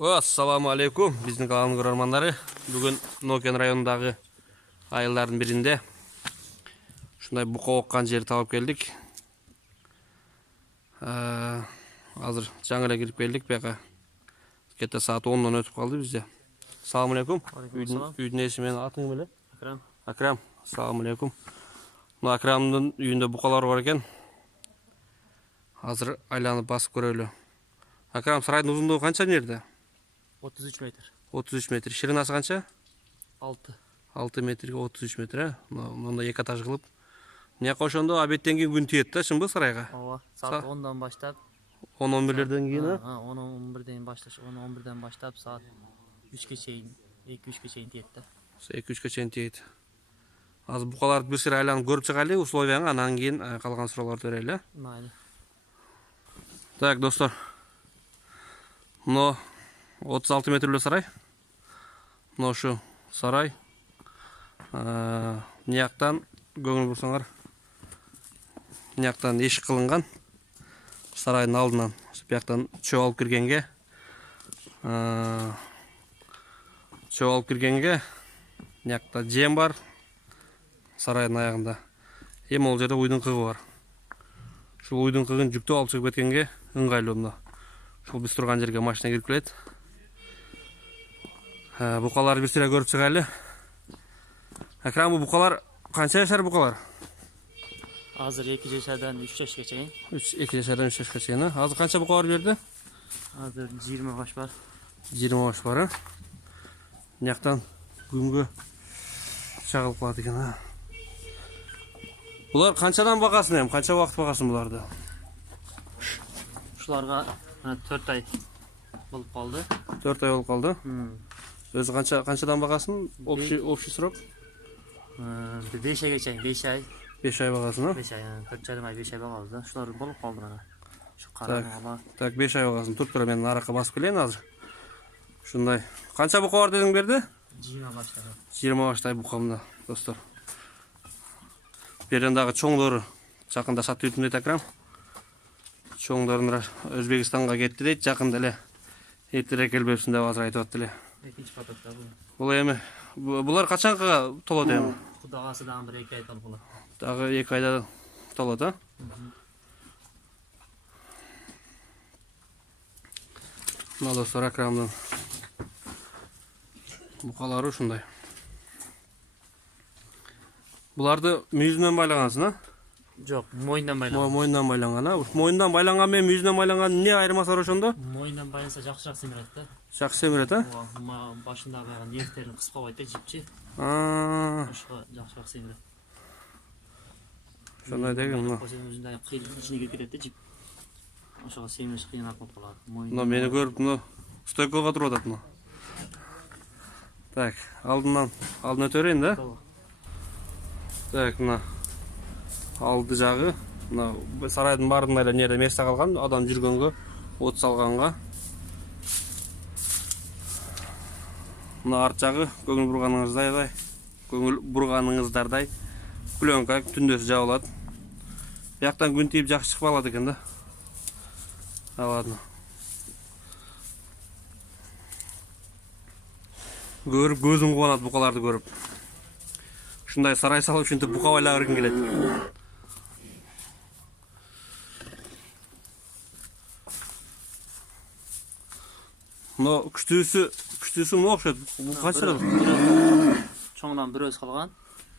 Ассаламу алейкум, биздин каналдын көрөрмандары. Бүгүн Нокен районундагы айылдардын биринде ушундай бука оккан жерди таап келдик. Азыр жаңы эле кирип келдик бияка. Кете саат 10дон өтүп калды бизде. Салам алейкум. Үйдүн ээси менен атың ким эле? Акрам. Акрам. Салам алейкум. Мына Акрамдын үйүндө букалар бар экен. Азыр айланып басып көрөлү. Акрам, сарайдын узундугу канча жерде? 33 метр. 33 метр. Ширинасы канча? 6. 6 метрге 33 метр, мында 2 этаж кылып. Мынаяка ошондо абеттен кийин күн тиет да, чынбы сарайга? Ооба. Саат 10дан баштап. 10-11ден кийин, 10-11ден баштап, 10-11ден баштап саат 3ке чейин, 2-3ке чейин тиет да. 2-3ке чейин тиет. Азыр букаларды бир сыйра айланып көрүп чыгайлы, условияңы, анан кийин калган суроолорду берели. Майли. Так, достор. Мына 36 метрлүү сарай. Мына ушу сарай. Мынаяктан көңүл бурсаңар. Мынаяктан эшик кылынган. Сарайдын алдынан бияктан чөп алып киргенге. Мыякта жем бар. Сарайдын аягында. Эми ол жерде уйдун кыгы бар. Ушул уйдун кыгын жүктөп алып чыгып кеткенге ыңгайлуу мына. Ушул биз турган жерге машина кирип келет. Букаларды бир сыйра көрүп чыгайлы. Акрам, бу букалар канча жашар букалар? Азыр 2 жашардан 3 жашка чейин. 2 жашардан 3 жашка чейин. Азыр канча бука бар берди? Азыр 20 баш бар. 20 баш бар. Мынаяктан күнгө чагылып калат экен. Булар канчадан багасын эми? Канча убакыт багасын буларды? Ушуларга 4 ай болуп калды. 4 ай болуп калды. Өзү канчадан багасын? Общий срок? 5 айга чейин, 5 ай. 5 ай багасын, 5 ай, 4,5 ай, 5 ай багабыз да. Ушулар болуп калды мына. Ушу караңгыла. Так, 5 ай багасын. Туруп тура мен аракка басып келейин азыр. Ушундай. Канча бука бар дедиң берди? 20 баштай. 20 баштай букамда, достор. Берден дагы чоңдору жакында сатып үйдүм дейт Акрам. Чоңдорун Өзбекстанга кетти дейт, жакында эле. Эртерээк келбепсиң деп азыр айтып атты эле. Экинчи потокта бул. Бул эми булар качанга толот эми? Кудагасы дагы 1-2 ай толуп калат. Дагы 2 айда толот, а? Мына достор, Акрамдын букалары ушундай. Буларды мүйүзүнөн байлагансың, а? Жок, мойнундан байланган. Мойнундан байланган, а? Мойнундан байланган менен мүйүзүнөн байланган эмне айырмасы бар ошондо? Мойнундан байланса жакшыраак семирет да. Жакшы семирет, а? Ооба, башында байган нервтерин кыспабайт да, жипчи. Ошого жакшыраак семирет. Ошондой деген мына. Өзүнүн кыйын ичине кирип кетет да, жип. Ошого семириш кыйыныраак болуп калат. Мына мени көрүп, мына стойкага туруп атат мына. Так, алдын өтө берейин да. Так, мына алды жагы, мына сарайдын баарында эле нерде месте калган, адам жүргөнгө, от салганга. Мына арт жагы көңүл бурганыңыздардай пленка түндөсү жабылат. Бияктан күн тийип жакшы чыкпай калат экен да. Ладно. Көрүп көзүм кубанат букаларды көрүп. Ушундай сарай салып ушинтип бука байлагыргым келет. Но күчтүүсү мына окшойт. Бул канча? Чоңдан бир өз калган.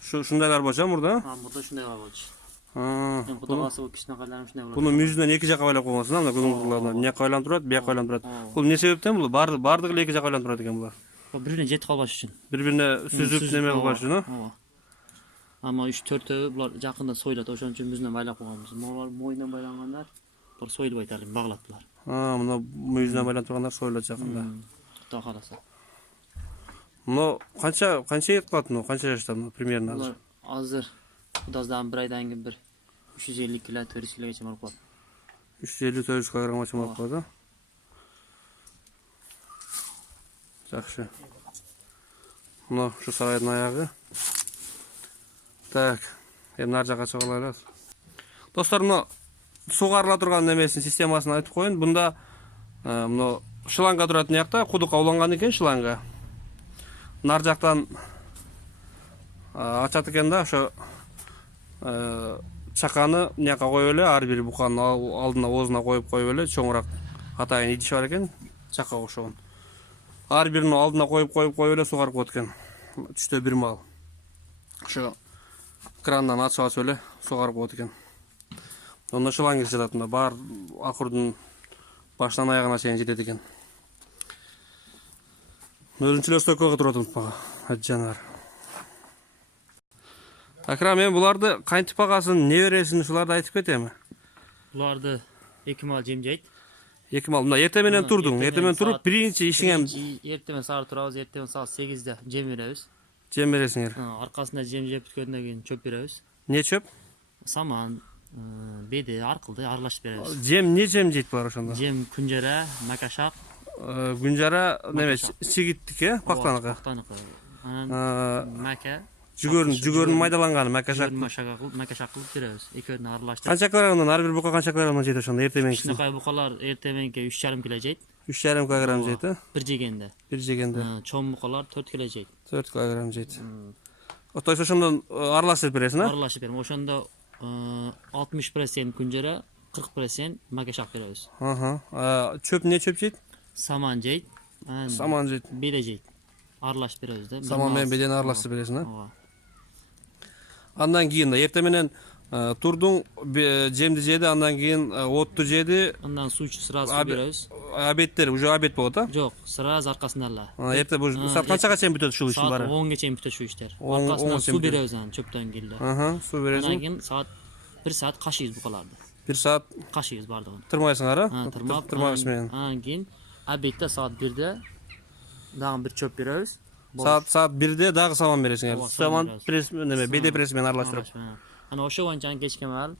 Ушундайлар болчу мурда? Мурда ушундайлар болчу. Эми кудагасы кичине калган ушундай болот. Буну мүйүзүнөн 2 жака байлап койгонсуң, анда көңүл мынаяка байланып турат, бияка байланып турат. Бул эмне себептен бул? Бардыгы эле 2 жака байланып турат экен булар. Бири-бирине жетип калбаш үчүн. Бири-бирине сүзүп неме кылбаш үчүн, а? Ооба. Ама 3-4 булар жакында союлат, ошон үчүн мүйүзүнөн байлап койгонбуз. Булар мойнунан байлангандар, булар союлбайт эле, багылат булар. Мына мүйүзүнөн байланып тургандар союлат жакында. Кудай кааласа. Мына канча ет калат мына? Канча жашта мына примерно азыр? Азыр кудаздан 1 айдан кийин бир 350 кг, 400 кг чейин болуп калат. 350-400 кг чейин болуп калат, а? Жакшы. Мына ушу сарайдын аягы. Так, эми нар жака чыга алайлы. Достор, мына сугарыла турган немесин системасын айтып коеюн. Бунда мына шланга турат жакта, кудук ауланган экен шланга. Нар жактан ачат экен да, ошо чаканы мынакка коюп эле, ар бир буканын алдына оозуна коюп эле, чоңураак атайын идиши бар экен, чакага окшогон. Ар биринин алдына коюп эле сугарып коет экен. Түштө бир маал. Ошо крандан ачып эле сугарып коет экен. Онда шланга жатат мына бар акырдын башынан аягына чейин жетет экен. Өзүнчөлөр стойкага турат унутпага. Жанар. Акрам, мен буларды кантип багасын, не бересин, ушуларды айтып кетеми? Буларды 2 маал жем жейт. 2 маал. Мына эртең менен турдуң. Эртең менен туруп, биринчи ишиңем Эртең менен саат турабыз, эртең саат 8де жем беребиз. жем бересиңер. Аркасында жем жеп бүткөндөн кийин чөп беребиз. Не чөп? Саман, беди, аркылды аралашып беребиз. Жем не жем жейт булар ошондо? Жем күнжара, макашак. Күнжара неме, чигиттик, пактаныкы. Пактаныкы. Анан мака. Жүгөрүн майдаланганы, макашак. Макашак кылып беребиз. Экөөнү аралаштырып. Канча килограммдан, ар бир бука канча килограммдан жейт ошондо эртең менен? Кичинекай букалар эртең мененки 3,5 кг жейт. 3,5 килограмм жейт, Бир жегенде. Бир жегенде. Чоң букалар 4 кг жейт. 4 килограмм жейт. То есть ошондон аралашып бересиң, а? Аралашып берем. Ошондо 60% күнжара, 40% макашак беребиз. Чөп не чөп жейт? Саман жейт. Саман жейт. Беде жейт. Аралашып беребиз да. Саман менен бедени аралаштырып бересиң, а? Андан кийин эртең менен турдуң, жемди жеди, андан кийин отту жеди. Андан суучу сразу суу беребиз. Обедтер, уже обед болот, а? Жок, сразу аркасында эле. Эрте бул саат канчага чейин бүтөт ушул ишин баары? Саат 10га чейин бүтөт ушул иштер. 10 Аркасынан чейин суу бүтөт. беребиз анан чөптөн кийин. Суу Андан бересиң. кийин саат 1 саат кашыйбыз букаларды. 1 саат Кашыйбыз бардыгын. тырмайсыңар, а? Тырмабыз менен. Анан кийин обедте саат 1де дагы бир чөп беребиз. Саат 1де дагы саман бересиңер. Саман пресс неме, беде пресс менен аралаштырып. Анан ошо боюнча кечке маал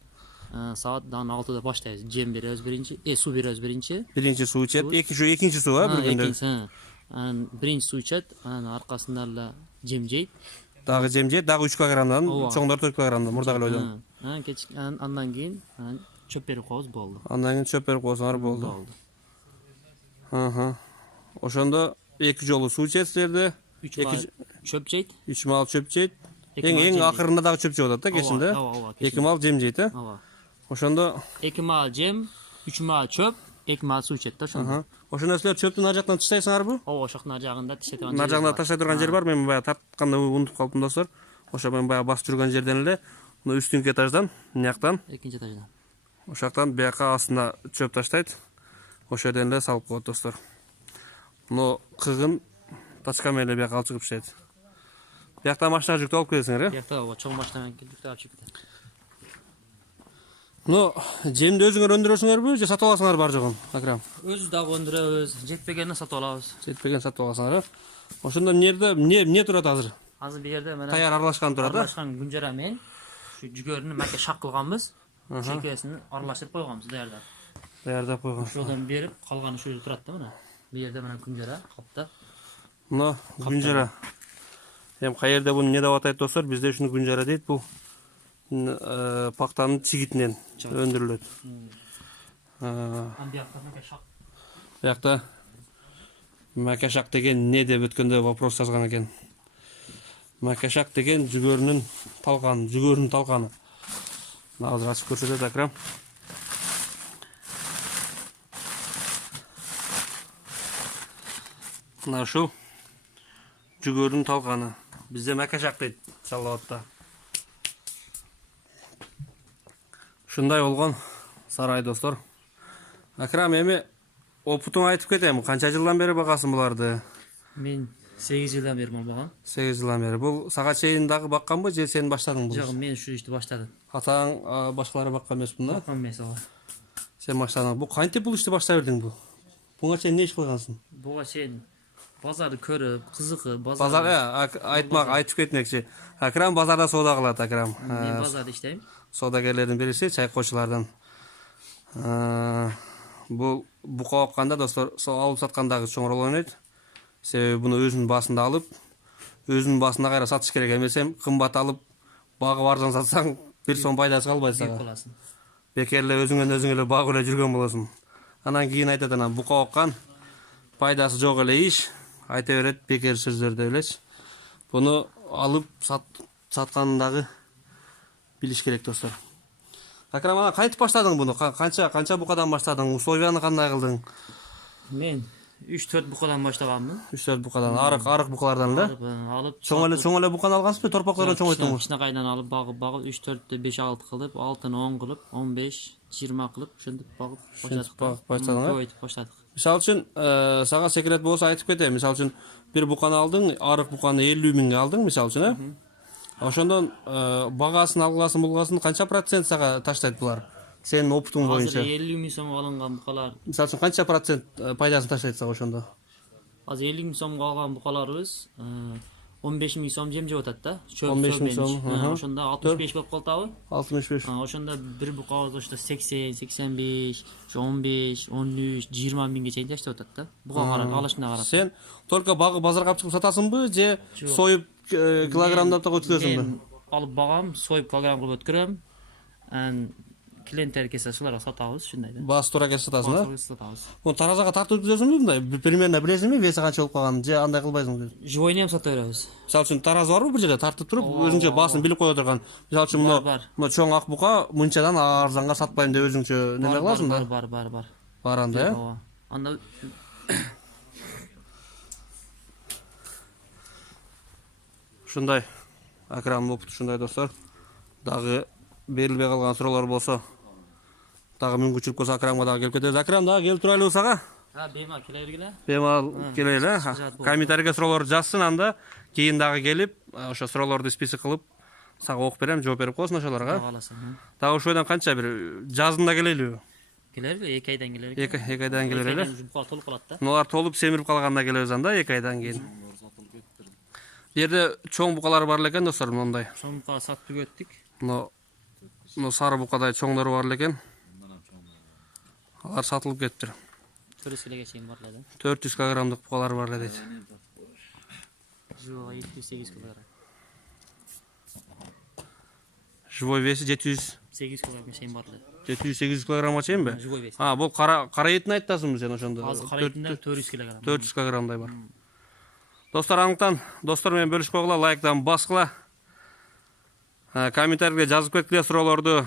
саат дагы 6да баштайбыз. Жем беребиз биринчи, суу беребиз биринчи. Биринчи суу ичет, экинчи суу, а, бир күндө. Анан биринчи суу ичет, анан аркасында эле жем жейт. Дагы жем жейт, дагы 3 килограммдан, чоңдор 4 килограммдан, мурдагы эле ойдон. Андан кийин чөп берип коебуз, болду. Андан кийин чөп берип койсоңор болду. Ошондо 2 жолу суу ичет силерде, 3 маал чөп жейт. 3 маал чөп жейт. Эң акырында дагы чөп жеп атат да кечинде. 2 маал жем жейт, а? Ошондо 2 маал жем, 3 маал чөп, 2 маал суу ичет да ошондо. Ошондо силер чөптүн ар жактан таштайсыңарбы? Ооба, ошоктун ар жагында таштай турган Нар жагында таштай турган жер бар, мен баягы тартканда унутуп калдым достор. Ошо мен баягы басып жүргөн жерден эле, мына үстүнкү этаждан, мынаяктан, экинчи этаждан. ошол жактан бияка астына чөп таштайт. Ошол жерден эле салып коет достор. Мына кыгын тачка менен эле бияка алып чыгып иштейт. Биякта машина жүктөп алып келесиңер, э? Биякта ооба, чоң машина менен жүктөп алып чыгып кетет. Жемди өзүңөр өндүрөсүңөрбү же сатып аласыңар бар жогун, Акрам? Өзүбүз дагы өндүрөбүз, жетпегенди сатып алабыз. Жетпеген сатып аласыңар, э? Ошондо эмне турат азыр? Азыр бул жерде менен Таяр аралашкан турат, а? аралашкан күнжара менен ушу жүгөрүнү маке шак кылганбыз. Чекесин аралаштырып койгонбуз даярдап. Даярдап койгон. Ошодон берип, калганы ушул жерде турат да мына. Бул жерде менен күнжара капта. Мына күнжара. Эми кай жерде буну эмне деп атайт достор? Бизде ушуну күнжара дейт. Бул пактанын чигитинен өндүрүлөт. Биякта маке шак. Биякта макашак деген не деп өткөндө вопрос жазган экен. Макашак деген жүгөрүнүн талканы. Азыр ачып көрсөтөт Акрам. Мына ушул жүгөрүнүн талканы. Бизде макашак дейт Салаватта. Ушундай болгон сарай достор. Акрам, эми опутуң айтып кетем. Канча жылдан бери багасың буларды? Мен 8 жылдан бери багам. 8 жылдан бери. Бул сага чейин дагы бакканбы же сен баштадың бул? Жок, мен ушу ишти баштадым. Атаң башкалары баккан эмеспи да? Баккан эмес ооба. Сен баштадың. Бул кантип бул ишти баштай бердиң бул? Буга чейин не иш кылгансың? Буга чейин базарды көрүп, кызыгып, Базар, айтып кетмекчи. Акрам базарда соода кылат, Акрам. Мен базарда иштейм. Соодагерлердин бириси, чайкоочулардан. Бул бука окканда достор, алып саткандагы чоңуроол ойнойт. Себеби буну өзүнүн басында алып, өзүнүн басында кайра сатыш керек. Эмесем кымбат алып, багып арзан сатсаң, бир сом пайдасы калбайт сага. Бекер эле өзүңөн өзүң эле багып эле жүргөн болосуң. Анан кийин айтат, анан бука оккан, пайдасы жок эле иш, айта берет бекер сөздөр деп элечи. Буну алып сатканын билиш керек достор. Акрам ана кантип баштадың буну? Канча букадан баштадың? Условияны кандай кылдың? Мен 3-4 букадан баштаганмын. 3-4 букадан, арык букалардан эле? Алып, Чоң эле буканы алгансызбы? Торпоктордон чоң өттүңбү? кичинекайдан алып багып 3-4 5-6 кылып, 6-ны 10 кылып, 15-20 кылып, ошентип багып баштадың, көбөйтүп баштадык. Мисалы үчүн, сага секрет болсо айтып кетейин. Мисалы үчүн, бир буканы алдың, арык буканы 50 миңге алдың, мисалы үчүн, Ошондон багасын алгасын булгасын канча процент сага таштайт булар? Сенин опытың боюнча. Азыр 50 миң сомго алынган букалар. Мисалы үчүн канча процент пайдасын таштайт сага ошондо? Азыр 50 миң сомго алган букаларыбыз 15 миң сом жем жеп атат да. 15 миң сом. Ошондо 65 болуп калтабы? 65. Ошондо бир букабыз ошто 80, 85, 15, 13, 20 миңге чейин таштап атат да. Буга карап, алышына карап. Сен только багып базарга алып чыгып сатасыңбы, же союп килограммдап өткөрөсүңбү? Алып багам, союп килограмм кылып өткөрөм. Клиенттер келсе шуларга сатабыз, шундай да. Баасы туура келсе сатасың, да? Сатабыз. Муну таразага тартып өткөзөсүңбү мындай? Примерно билесиңби, веси канча болуп калганын, же андай кылбайсыңбы? Живойны hem сата беребиз. Мисалы үчүн таразы барбы бир жерде тартып туруп, өзүңчө баасын билип кое турган. Мисалы үчүн муну чоң ак бука мынчадан арзанга сатпайм деп өзүңчө неме кыласың да? Бар. Бар анда, э? Анда Ушундай Акрамдын опыту ушундай достор. Дагы берилбей калган суроолор болсо, дагы мүмкүнчүлүк болсо Акрамга дагы келип кетебиз. Акрам дагы келип турайлыбы сага? беймал келе бергиле. Беймал келели, комментарийге суроолорду жазсын, анда кийин дагы келип, ошо суроолорду список кылып, сага окуп берем, жооп берип коесуң ошолорго. Дагы ошол бойдон канча бир жазында келелиби? Келерби, 2 айдан келер. 2 айдан келер эле. Жумка толуп калат да. Мулар толуп семирип калганда келебиз анда 2 айдан кийин. Бу жерде чоң букалар бар экен достор, мындай. Чоң бука сатып түгөттүк. Мына сары букадай чоңдору бар экен. Алар сатылып кетиптир. 400 килоге чейин бар эле да. 400 килограммдык букалар бар эле дейт. Живой 708 килограмм. Живой веси 8 килограммга чейин бар эле. 708 килограммга чейинби? Живой вес. Бул кара этин айтасыңбы сен ошондо? Азыр кара этинде 400 килограмм. 400 килограммдай бар. Достор, аңтан достор менен бөлүшүп койгула, лайктан баскыла. Комментарийге жазып кеткиле суроолорду.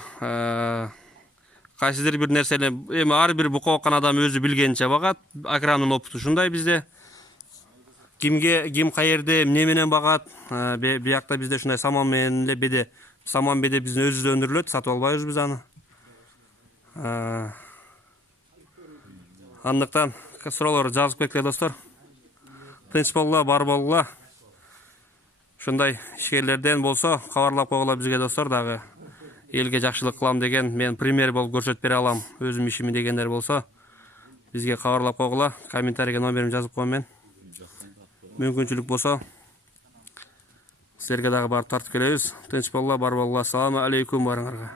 Кайсыдыр бир нерсени, эми ар бир бука оккан адам өзү билгенче багат. Акрамдын опыту ушундай бизде. Ким каерде, эмне менен багат? Биякта бизде ушундай саман менен эле беде. Саман беде биздин өзүбүздө өндүрүлөт, сатып албайбыз биз аны. Андыктан суроолорду жазып кеткиле достор. Тынч болгула, бар болгула. Ушундай ишкерлерден болсо кабарлап койгула бизге достор, дагы элге жакшылык кылам деген, мен пример болуп көрсөтүп бере алам өзүм ишими дегендер болсо, бизге кабарлап койгула, комментарийге номеримди жазып коем мен. Мүмкүнчүлүк болсо силерге дагы барып тартып келебиз. Тынч болгула, бар болгула. Assalamu алейкум барыңарга.